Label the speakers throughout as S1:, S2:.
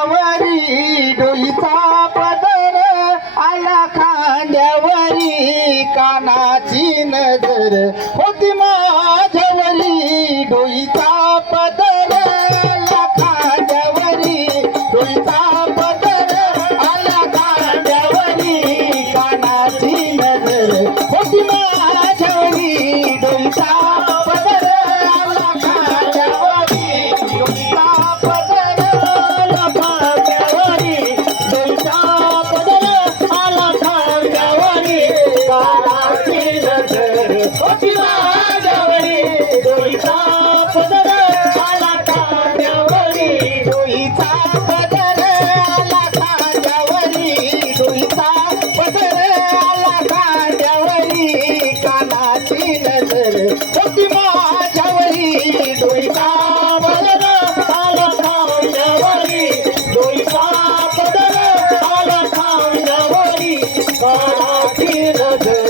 S1: खांद्यावरी डोईचा पदर आया खांद्यावरी कानाची नजर. गिरदे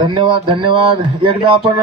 S1: धन्यवाद धन्यवाद. एकदा आपण